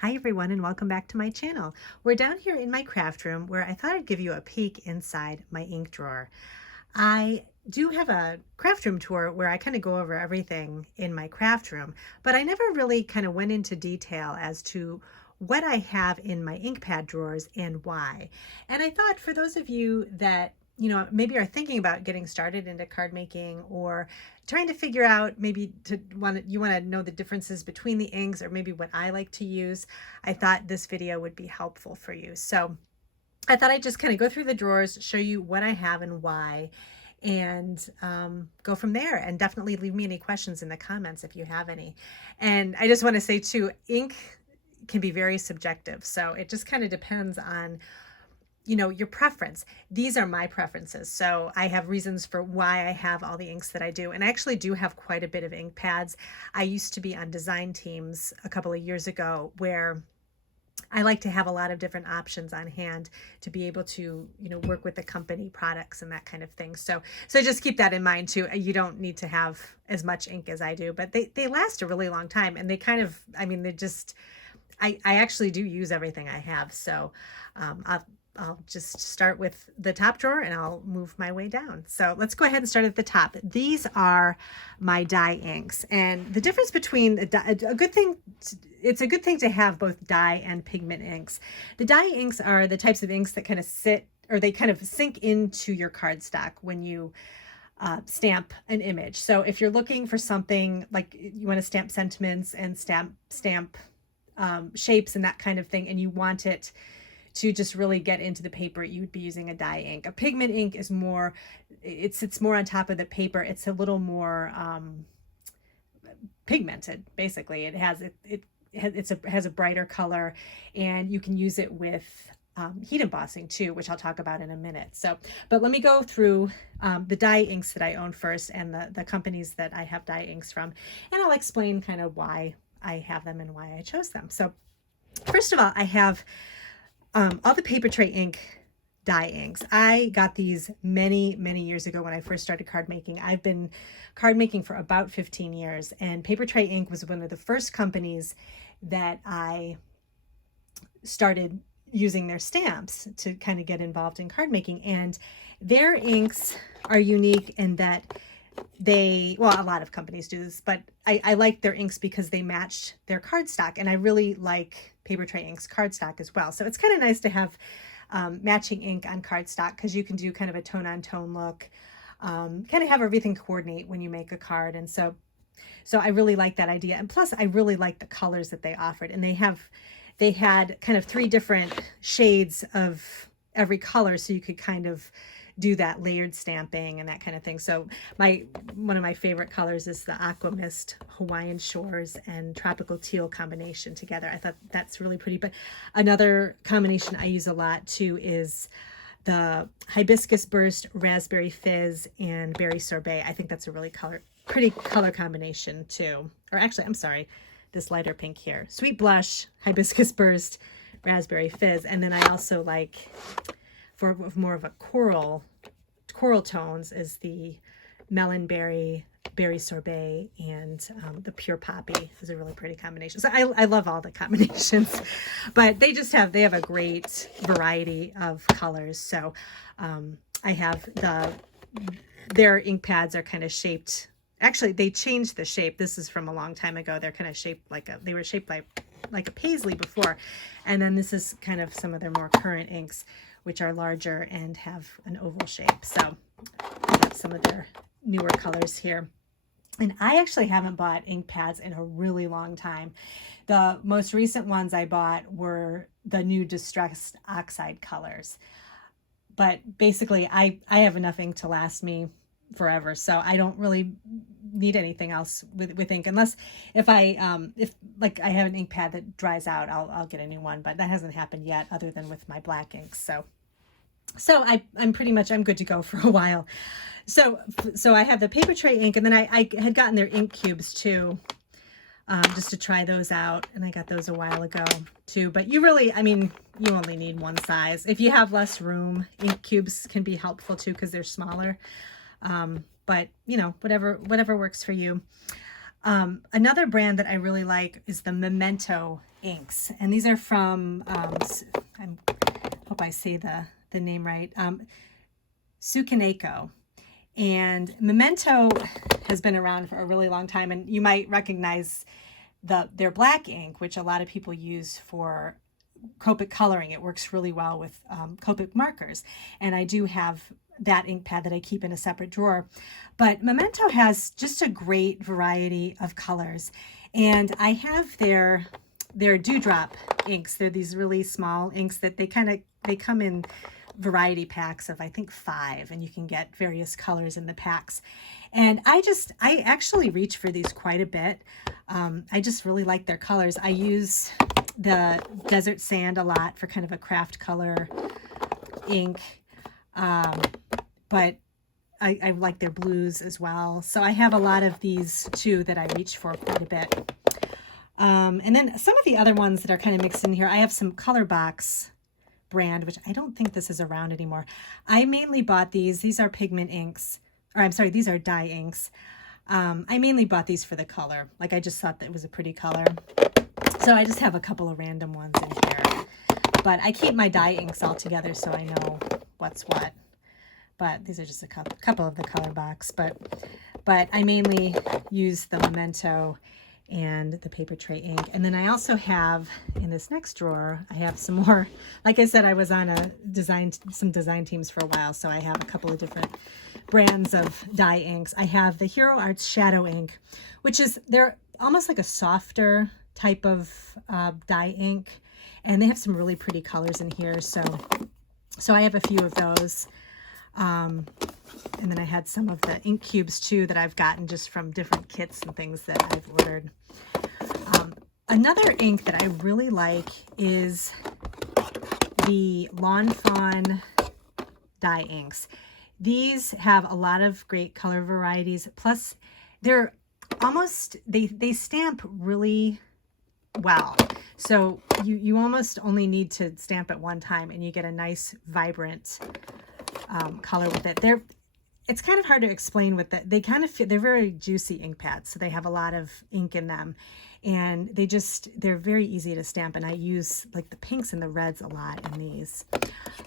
Hi everyone and welcome back to my channel. We're down here in my craft room where I thought I'd give you a peek inside my ink drawer. I do have a craft room tour where I kind of go over everything in my craft room, but I never really kind of went into detail as to what I have in my Inkpad drawers and why. And I thought for those of you that maybe are thinking about getting started into card making or trying to figure out maybe you want to know the differences between the inks or maybe what I like to use, I thought this video would be helpful for you. So I thought I'd just kind of go through the drawers, show you what I have and why, and go from there. And definitely leave me any questions in the comments if you have any. And I just want to say too, ink can be very subjective. So it just kind of depends on your preference. These are my preferences. So I have reasons for why I have all the inks that I do. And I actually do have quite a bit of ink pads. I used to be on design teams a couple of years ago where I like to have a lot of different options on hand to be able to, work with the company products and that kind of thing. So just keep that in mind too. You don't need to have as much ink as I do, but they last a really long time. And they kind of, they just, I actually do use everything I have. So I'll just start with the top drawer and I'll move my way down. So let's go ahead and start at the top. These are my dye inks, and the difference between it's a good thing to have both dye and pigment inks. The dye inks are the types of inks that kind of sit, or they kind of sink into your cardstock when you stamp an image. So if you're looking for something like you want to stamp sentiments and stamp shapes and that kind of thing, and you want it to just really get into the paper, you would be using a dye ink. A pigment ink is more, it sits more on top of the paper. It's a little more pigmented, basically. It has a brighter color, and you can use it with heat embossing too, which I'll talk about in a minute. So, but let me go through the dye inks that I own first and the companies that I have dye inks from, and I'll explain kind of why I have them and why I chose them. So first of all, I have all the paper tray ink dye inks. I got these many years ago when I first started card making. I've been card making for about 15 years, and Paper Tray Ink was one of the first companies that I started using their stamps to kind of get involved in card making. And their inks are unique in that a lot of companies do this, but I like their inks because they matched their cardstock, and I really like Paper Tray Ink's cardstock as well. So it's kind of nice to have matching ink on cardstock because you can do kind of a tone-on-tone look, kind of have everything coordinate when you make a card. And so I really like that idea. And plus I really like the colors that they offered, and they had kind of 3 different shades of every color, so you could kind of do that layered stamping and that kind of thing. So one of my favorite colors is the Aqua Mist Hawaiian Shores and Tropical Teal combination together. I thought that's really pretty. But another combination I use a lot too is the Hibiscus Burst Raspberry Fizz and Berry Sorbet. I think that's a really pretty color combination too. Or actually, I'm sorry, this lighter pink here. Sweet Blush, Hibiscus Burst, Raspberry Fizz. And then I also like, for more of a coral tones, is the Melon Berry, Berry Sorbet, and the Pure Poppy is a really pretty combination. So I love all the combinations, but they have a great variety of colors. So I have their ink pads are kind of shaped. Actually, they changed the shape. This is from a long time ago. They're kind of shaped like they were shaped like a paisley before. And then this is kind of some of their more current inks, which are larger and have an oval shape. So I have some of their newer colors here. And I actually haven't bought ink pads in a really long time. The most recent ones I bought were the new Distressed Oxide colors. But basically, I have enough ink to last me forever, so I don't really need anything else with ink, unless if I have an ink pad that dries out, I'll get a new one, but that hasn't happened yet, other than with my black inks. So I'm good to go for a while. So I have the Paper Tray ink, and then I had gotten their ink cubes too, just to try those out, and I got those a while ago too. But you only need one size. If you have less room, ink cubes can be helpful too because they're smaller. But whatever works for you. Another brand that I really like is the Memento inks. And these are from, I hope I say the name right, Sukaneko. And Memento has been around for a really long time, and you might recognize their black ink, which a lot of people use for Copic coloring. It works really well with Copic markers, and I do have that ink pad that I keep in a separate drawer. But Memento has just a great variety of colors, and I have their dewdrop inks. They're these really small inks that they come in variety packs of, I think, 5, and you can get various colors in the packs. And I actually reach for these quite a bit. I just really like their colors. I use the Desert Sand a lot for kind of a craft color ink, but I like their blues as well. So I have a lot of these too that I reach for quite a bit. And then some of the other ones that are kind of mixed in here, I have some Color Box brand, which I don't think this is around anymore. I mainly bought these. These are pigment inks, or I'm sorry, these are dye inks. I mainly bought these for the color. Like, I just thought that it was a pretty color. So I just have a couple of random ones in here. But I keep my dye inks all together so I know what's what. But these are just a couple of the Color Box. But I mainly use the Memento and the paper tray ink. And then I also have in this next drawer, I have some more. Like I said, I was on some design teams for a while, so I have a couple of different brands of dye inks. I have the Hero Arts Shadow Ink, which is, they're almost like a softer type of dye ink, and they have some really pretty colors in here. So I have a few of those. And then I had some of the ink cubes too that I've gotten just from different kits and things that I've ordered. Another ink that I really like is the Lawn Fawn dye inks. These have a lot of great color varieties. Plus, they're almost, they stamp really well. So you almost only need to stamp it one time and you get a nice vibrant color with it. It's kind of hard to explain with that. They're very juicy ink pads, so they have a lot of ink in them, and they're very easy to stamp. And I use like the pinks and the reds a lot in these.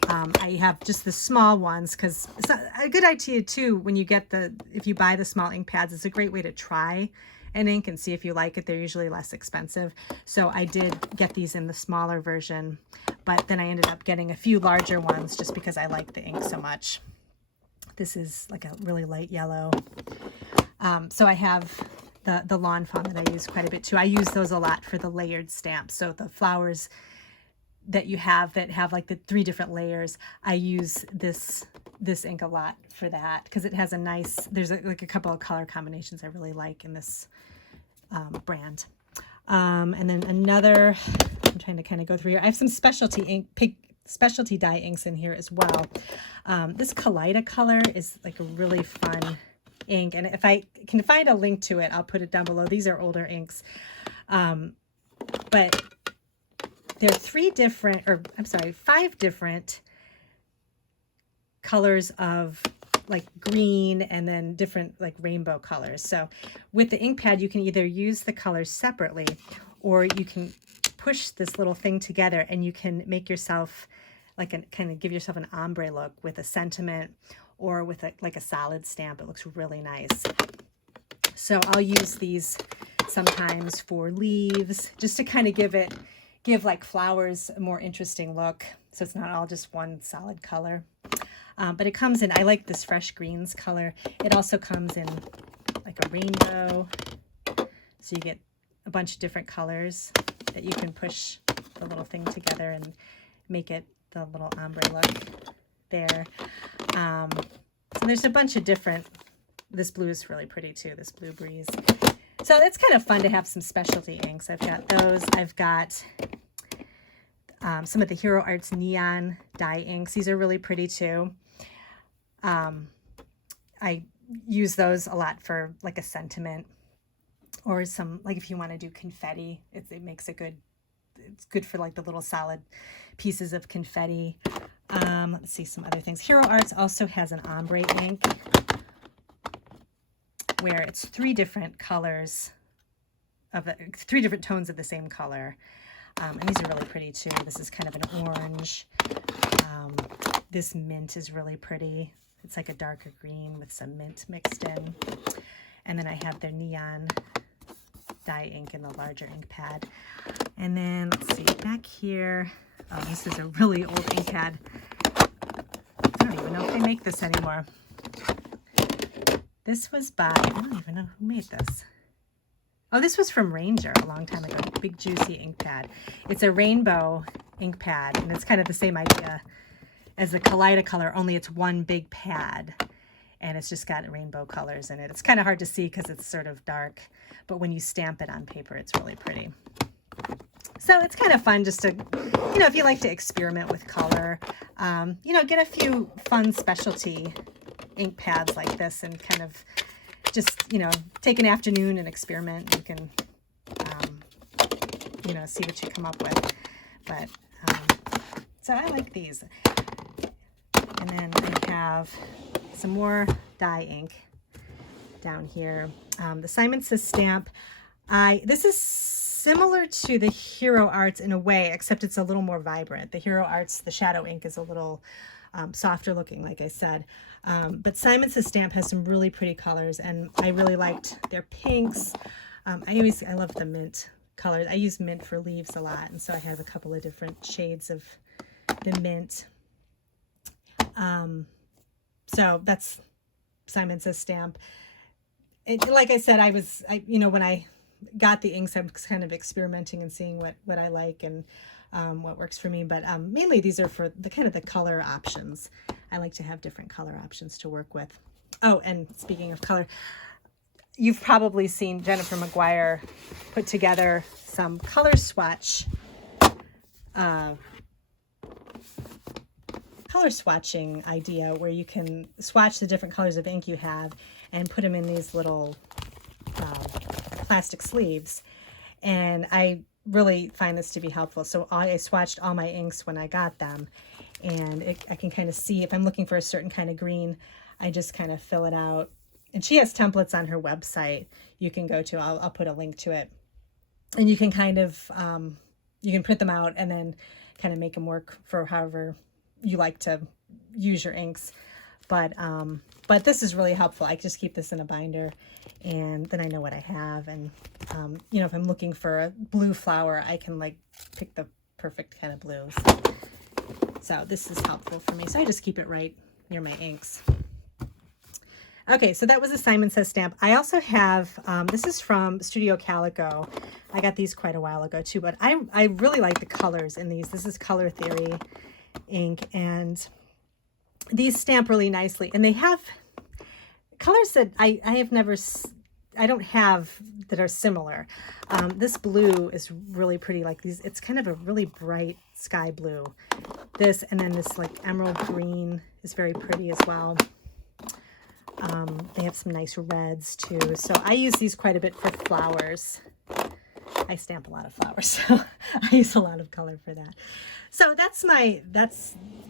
I have just the small ones because it's a good idea too. When you if you buy the small ink pads, it's a great way to try an ink and see if you like it. They're usually less expensive. So I did get these in the smaller version, but then I ended up getting a few larger ones just because I like the ink so much. This is like a really light yellow. So I have the Lawn Fawn that I use quite a bit too. I use those a lot for the layered stamps. So the flowers that you have that have like the 3 different layers, I use this ink a lot for that because it has a nice, there's like a couple of color combinations I really like in this brand. And then another, I'm trying to kind of go through here. I have some specialty ink, specialty dye inks in here as well. This Kaleido color is like a really fun ink, and if I can find a link to it, I'll put it down below. These are older inks, but there are 5 different colors of like green and then different like rainbow colors. So with the ink pad, you can either use the colors separately, or you can push this little thing together and you can make yourself kind of give yourself an ombre look with a sentiment or with like a solid stamp. It looks really nice. So I'll use these sometimes for leaves, just to kind of give like flowers a more interesting look. So it's not all just one solid color. But it comes in, I like this fresh greens color. It also comes in like a rainbow. So you get a bunch of different colors that you can push the little thing together and make it the little ombre look there. So there's a bunch of different, this blue is really pretty too, this Blue Breeze. So it's kind of fun to have some specialty inks. I've got those. I've got some of the Hero Arts Neon dye inks. These are really pretty too. I use those a lot for like a sentiment, or some, like if you want to do confetti, it makes a good, it's good for like the little solid pieces of confetti. Let's see some other things. Hero Arts also has an ombre ink where it's 3 different colors three different tones of the same color. And these are really pretty too. This is kind of an orange. This mint is really pretty. It's like a darker green with some mint mixed in. And then I have their neon dye ink in the larger ink pad. And then let's see, back here, oh, this is a really old Inkpad. I don't even know if they make this anymore. This was by, I don't even know who made this. Oh, this was from Ranger a long time ago. Big juicy ink pad. It's a rainbow ink pad, and it's kind of the same idea as the Kaleidocolor, only it's one big pad, and it's just got rainbow colors in it. It's kind of hard to see because it's sort of dark, but when you stamp it on paper, it's really pretty. So it's kind of fun just to, you know, if you like to experiment with color, you know, get a few fun specialty ink pads like this and kind of just, you know, take an afternoon and experiment. You can, you know, see what you come up with. But, so I like these. And then I have some more dye ink down here. The Simon Says stamp. This is similar to the Hero Arts in a way, except it's a little more vibrant. The Hero Arts, the shadow ink is a little softer looking, like I said. But Simon Says stamp has some really pretty colors, and I really liked their pinks. I love the mint colors. I use mint for leaves a lot, and so I have a couple of different shades of the mint. So that's Simon Says stamp. Like I said, you know, when I got the inks, I was kind of experimenting and seeing what I like and what works for me. But mainly these are for the kind of the color options. I like to have different color options to work with. Oh, and speaking of color, you've probably seen Jennifer McGuire put together some color swatching idea where you can swatch the different colors of ink you have and put them in these little plastic sleeves. And I really find this to be helpful. So I swatched all my inks when I got them, and I can kind of see if I'm looking for a certain kind of green, I just kind of fill it out. And she has templates on her website you can go to. I'll put a link to it. And you can kind of, you can print them out and then kind of make them work for however you like to use your inks. But this is really helpful. I just keep this in a binder, and then I know what I have. And, you know, if I'm looking for a blue flower, I can like pick the perfect kind of blues. So this is helpful for me. So I just keep it right near my inks. Okay, so that was a Simon Says stamp. I also have, this is from Studio Calico. I got these quite a while ago too, but I really like the colors in these. This is Color Theory ink, and these stamp really nicely. And they have colors that I don't have that are similar. This blue is really pretty, like these, it's kind of a really bright sky blue. This, and then this like emerald green is very pretty as well. They have some nice reds too. So I use these quite a bit for flowers. I stamp a lot of flowers, so I use a lot of color for that. So that's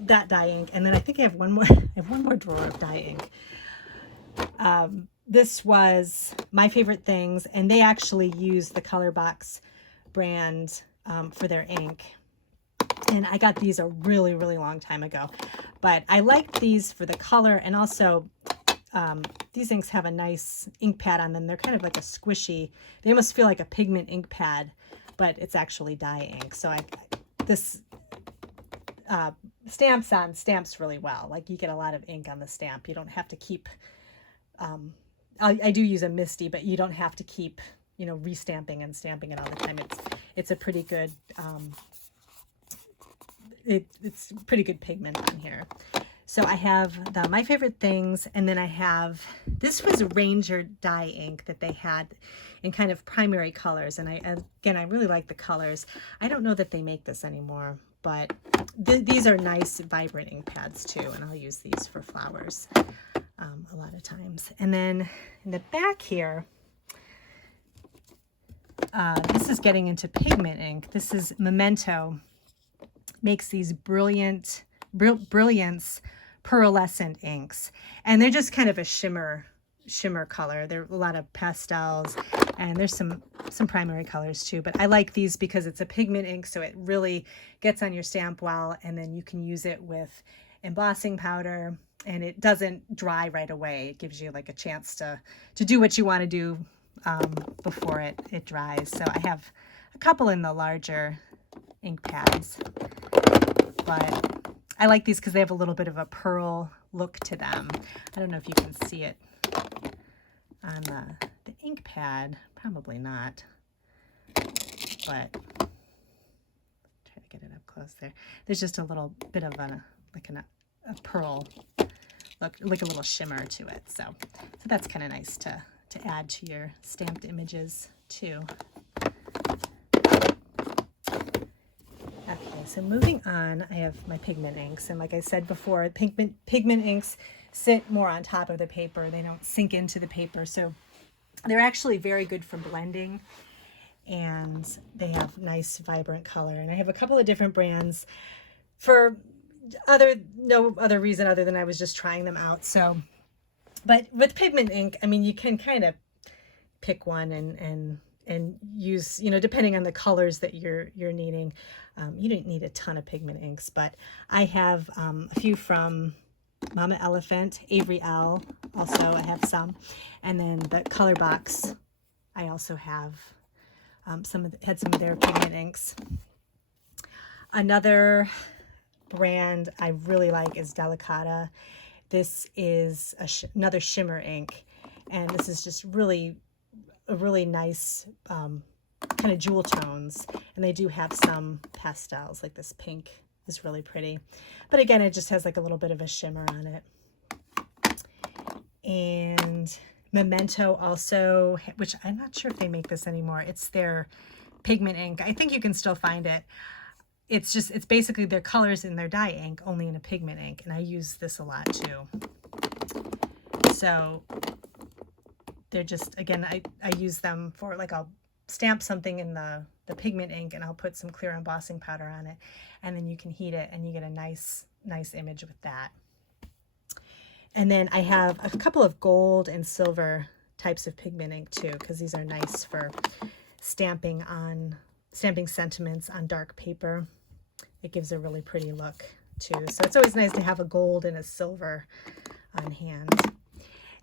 that dye ink. And then I think I have one more drawer of dye ink. This was My Favorite Things, and they actually use the Color Box brand for their ink. And I got these a really, really long time ago. But I liked these for the color, and also these inks have a nice ink pad on them. They're kind of like a squishy, they almost feel like a pigment ink pad, but it's actually dye ink. So this stamps really well. Like you get a lot of ink on the stamp. You don't have to keep, I do use a MISTI, but you don't have to keep, you know, restamping and stamping it all the time. It's a pretty good, it's pretty good pigment on here. So I have the My Favorite Things, and then I have, this was Ranger dye ink that they had in kind of primary colors. And again, I really like the colors. I don't know that they make this anymore, but these are nice, vibrant ink pads too. And I'll use these for flowers a lot of times. And then in the back here, this is getting into pigment ink. This is Memento, makes these brilliance pearlescent inks, and they're just kind of a shimmer color. There are a lot of pastels, And there's some primary colors too, but I like these because it's a pigment ink, so it really gets on your stamp well, and then you can use it with embossing powder, and it doesn't dry right away. It gives you like a chance to do what you want to do before it dries. So I have a couple in the larger ink pads, but I like these because they have a little bit of a pearl look to them. I don't know if you can see it on the ink pad, probably not, but try to get it up close there. There's just a little bit of a pearl look, like a little shimmer to it. So that's kind of nice to add to your stamped images too. Okay, so moving on, I have my pigment inks, and like I said before, pigment inks sit more on top of the paper. They don't sink into the paper, so they're actually very good for blending, and they have nice vibrant color. And I have a couple of different brands for no other reason other than I was just trying them out. So, but with pigment ink, I mean, you can kind of pick one and use, you know, depending on the colors that you're needing. You don't need a ton of pigment inks, but I have a few from Mama Elephant, Avery L. Also, I have some, and then the Color Box. I also have some of their pigment inks. Another brand I really like is Delicata. This is another shimmer ink, and this is just really a really nice kind of jewel tones, and they do have some pastels, like this pink is really pretty, but again, it just has like a little bit of a shimmer on it. And Memento also, which I'm not sure if they make this anymore, it's their pigment ink. I think you can still find it. It's basically their colors in their dye ink, only in a pigment ink, and I use this a lot too. So they're just, again, I use them for, like, I'll stamp something in the pigment ink and I'll put some clear embossing powder on it, and then you can heat it and you get a nice image with that. And then I have a couple of gold and silver types of pigment ink too, because these are nice for stamping sentiments on dark paper. It gives a really pretty look too. So it's always nice to have a gold and a silver on hand.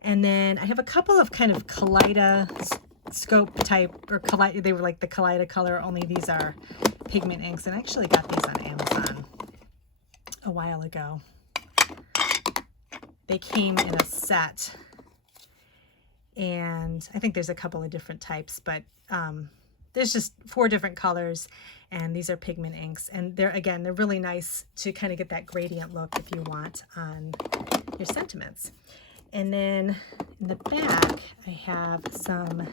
And then I have a couple of kind of kaleidoscope type, or they were like the Kaleidocolor, only these are pigment inks. And I actually got these on Amazon a while ago. They came in a set, and I think there's a couple of different types, but there's just 4 different colors, and these are pigment inks, and they're really nice to kind of get that gradient look if you want on your sentiments. And then in the back, I have some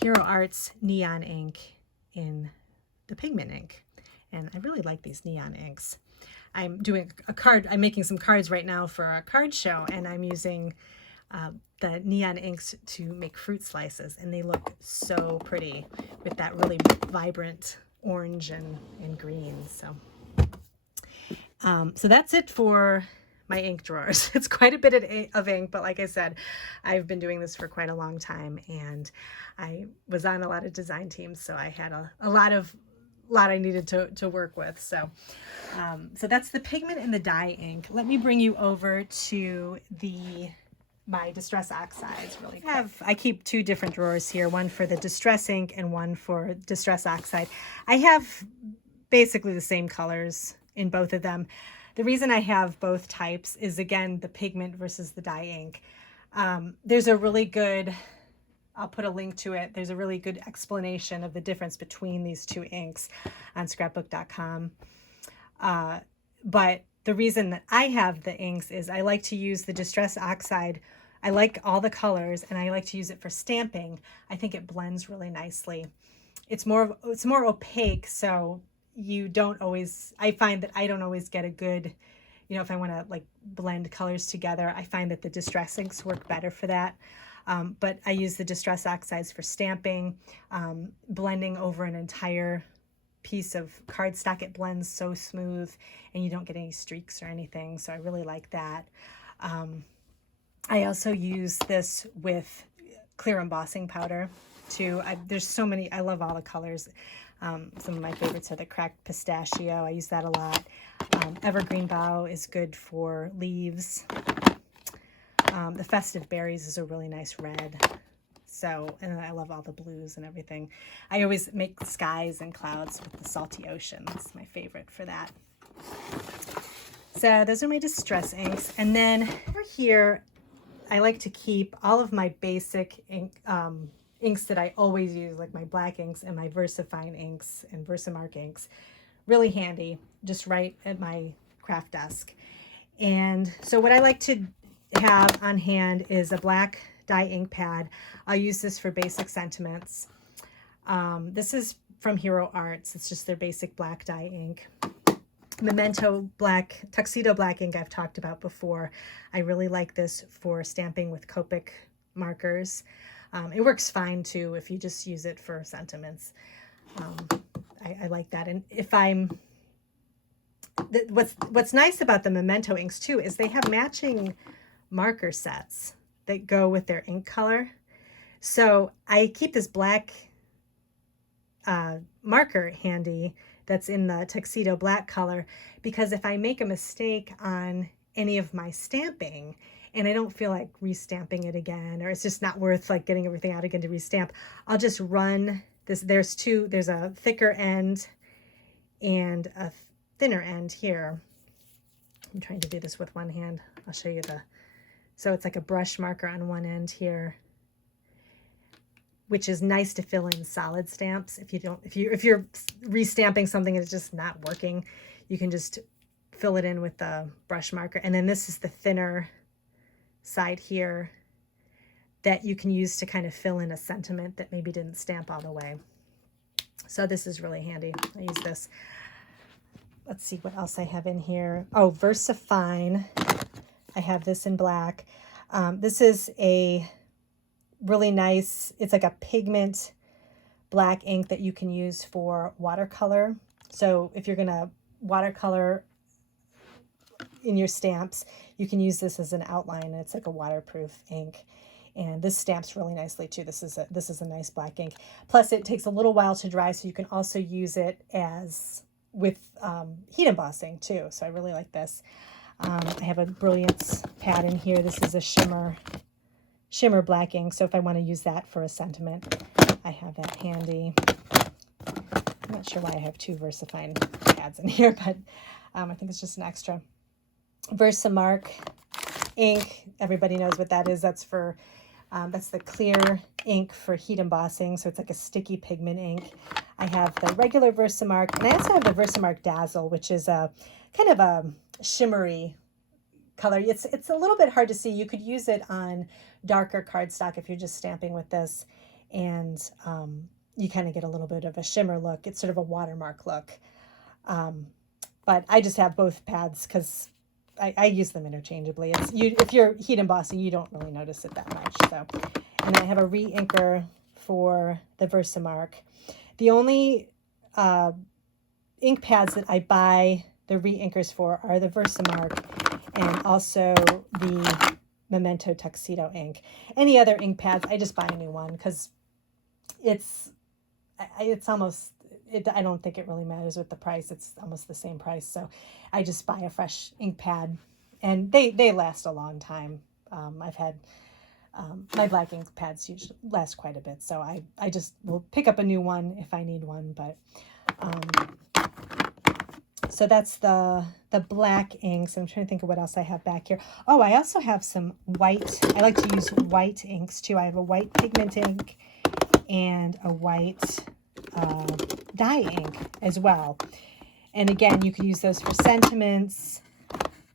Hero Arts neon ink in the pigment ink, and I really like these neon inks. I'm doing I'm making some cards right now for a card show, and I'm using the neon inks to make fruit slices, and they look so pretty with that really vibrant orange and green. So so that's it for my ink drawers. It's quite a bit of ink, but like I said, I've been doing this for quite a long time, and I was on a lot of design teams, so I had a lot I needed to work with. So so that's the pigment and the dye ink. Let me bring you over to my Distress Oxides really quick. I keep 2 different drawers here, one for the Distress ink and one for Distress Oxide. I have basically the same colors in both of them. The reason I have both types is, again, the pigment versus the dye ink. There's a really good, I'll put a link to it, there's a really good explanation of the difference between these 2 inks on scrapbook.com. But the reason that I have the inks is I like to use the Distress Oxide. I like all the colors, and I like to use it for stamping. I think it blends really nicely. It's more opaque, so you don't always, I find that I don't always get a good, you know, if I want to like blend colors together, I find that the Distress inks work better for that. But I use the Distress Oxides for stamping, blending over an entire piece of cardstock. It blends so smooth, and you don't get any streaks or anything, so I really like that. I also use this with clear embossing powder, too. There's so many. I love all the colors. Some of my favorites are the cracked pistachio. I use that a lot. Evergreen bough is good for leaves. The festive berries is a really nice red. So, and I love all the blues and everything. I always make skies and clouds with the salty ocean. That's my favorite for that. So those are my distress inks. And then over here, I like to keep all of my basic inks that I always use, like my black inks and my VersaFine inks and Versamark inks, really handy, just right at my craft desk. And so what I like to have on hand is a black dye ink pad. I'll use this for basic sentiments. This is from Hero Arts. It's just their basic black dye ink. Memento black, tuxedo black ink I've talked about before. I really like this for stamping with Copic markers. It works fine too if you just use it for sentiments. I like that. And if what's nice about the Memento inks too is they have matching marker sets that go with their ink color. So I keep this black marker handy that's in the tuxedo black color, because if I make a mistake on any of my stamping and I don't feel like restamping it again, or it's just not worth like getting everything out again to restamp, I'll just run this. There's a thicker end and a thinner end here. I'm trying to do this with one hand. I'll show you so it's like a brush marker on one end here, which is nice to fill in solid stamps. If you're restamping something and it's just not working, you can just fill it in with the brush marker. And then this is the thinner side here that you can use to kind of fill in a sentiment that maybe didn't stamp all the way. So this is really handy. I use this. Let's see what else I have in here. Oh, VersaFine. I have this in black. This is a really nice, it's like a pigment black ink that you can use for watercolor. So if you're gonna watercolor in your stamps, you can use this as an outline, and it's like a waterproof ink. And this stamps really nicely too. This is a nice black ink. Plus it takes a little while to dry, so you can also use it with heat embossing too. So I really like this. I have a Brilliance pad in here. This is a shimmer black ink, so if I want to use that for a sentiment, I have that handy. I'm not sure why I have two VersaFine pads in here, but I think it's just an extra. Versamark ink, everybody knows what that is. That's for that's the clear ink for heat embossing, so it's like a sticky pigment ink. I have the regular Versamark, and I also have the Versamark Dazzle, which is a kind of a shimmery color. It's a little bit hard to see. You could use it on darker cardstock if you're just stamping with this, and you kind of get a little bit of a shimmer look. It's sort of a watermark look. But I just have both pads because I use them interchangeably. If you're heat embossing, you don't really notice it that much. So, and I have a re-inker for the Versamark. The only ink pads that I buy the re-inkers for are the Versamark and also the Memento Tuxedo ink. Any other ink pads, I just buy a new one because it's almost, I don't think it really matters with the price. It's almost the same price. So I just buy a fresh ink pad, and they last a long time. I've had my black ink pads usually last quite a bit, so I just will pick up a new one if I need one. But so that's the black inks. I'm trying to think of what else I have back here. Oh, I also have some white. I like to use white inks too. I have a white pigment ink and a white dye ink as well. And again, you can use those for sentiments.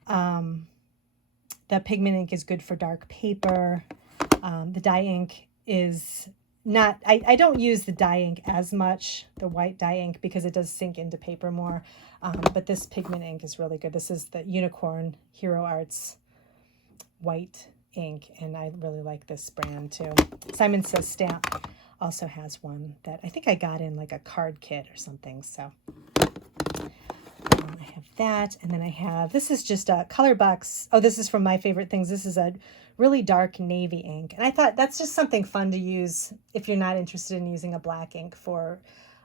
The pigment ink is good for dark paper. The dye ink is not, I don't use the dye ink as much, the white dye ink, because it does sink into paper more. But this pigment ink is really good. This is the Unicorn Hero Arts white ink, and I really like this brand too. Simon Says Stamp also has one that I think I got in like a card kit or something. So I have that, and then I have, this is just a color box. Oh, this is from My Favorite Things. This is a really dark navy ink, and I thought that's just something fun to use if you're not interested in using a black ink for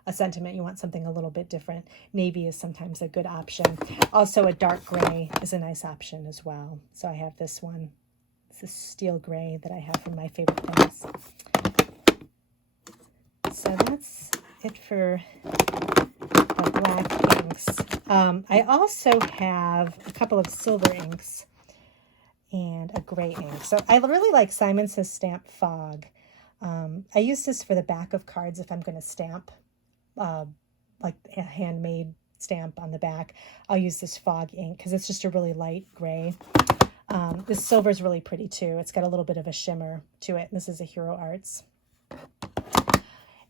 a sentiment. You want something a little bit different. Navy is sometimes a good option. Also, a dark gray is a nice option as well. So I have this one. It's a steel gray that I have from My Favorite Things. So that's it for the black inks. I also have a couple of silver inks and a gray ink. So I really like Simon Says Stamp Fog. I use this for the back of cards if I'm going to stamp like a handmade stamp on the back. I'll use this fog ink because it's just a really light gray. This silver is really pretty too. It's got a little bit of a shimmer to it. This is a Hero Arts.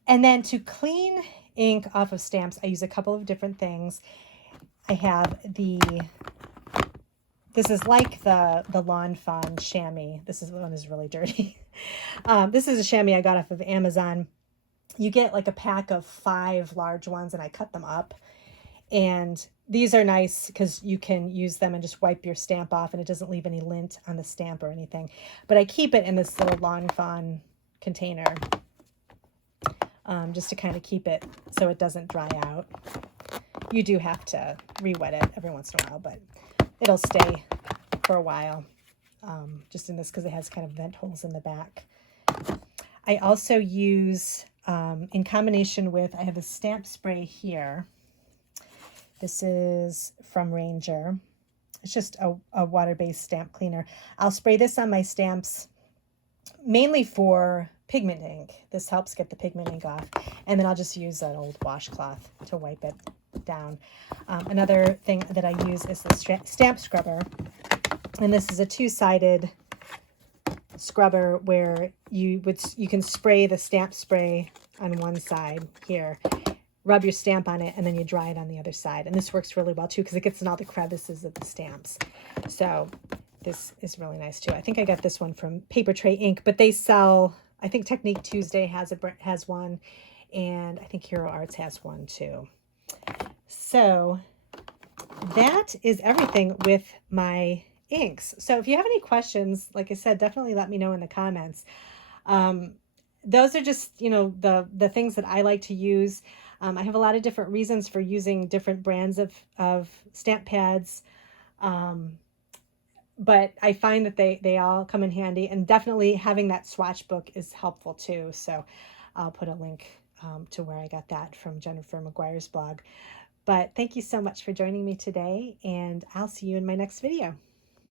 And then to clean ink off of stamps, I use a couple of different things. I have this is like the Lawn Fawn chamois. This one is really dirty. This is a chamois I got off of Amazon. You get like a pack of 5 large ones, and I cut them up. And these are nice because you can use them and just wipe your stamp off, and it doesn't leave any lint on the stamp or anything. But I keep it in this little Lawn Fawn container. Just to kind of keep it so it doesn't dry out. You do have to re-wet it every once in a while, but it'll stay for a while, just in this because it has kind of vent holes in the back. I also use, in combination with, I have a stamp spray here. This is from Ranger. It's just a water-based stamp cleaner. I'll spray this on my stamps mainly for pigment ink. This helps get the pigment ink off. And then I'll just use an old washcloth to wipe it down. Another thing that I use is the stamp scrubber. And this is a 2-sided scrubber where you can spray the stamp spray on one side here, rub your stamp on it, and then you dry it on the other side. And this works really well too because it gets in all the crevices of the stamps. So this is really nice too. I think I got this one from Paper Tray Ink, but they sell, I think Technique Tuesday has one, and I think Hero Arts has one too. So that is everything with my inks. So if you have any questions, like I said, definitely let me know in the comments. Those are just, the things that I like to use. I have a lot of different reasons for using different brands of stamp pads. But I find that they all come in handy, and definitely having that swatch book is helpful too. So I'll put a link to where I got that from Jennifer McGuire's blog. But thank you so much for joining me today, and I'll see you in my next video.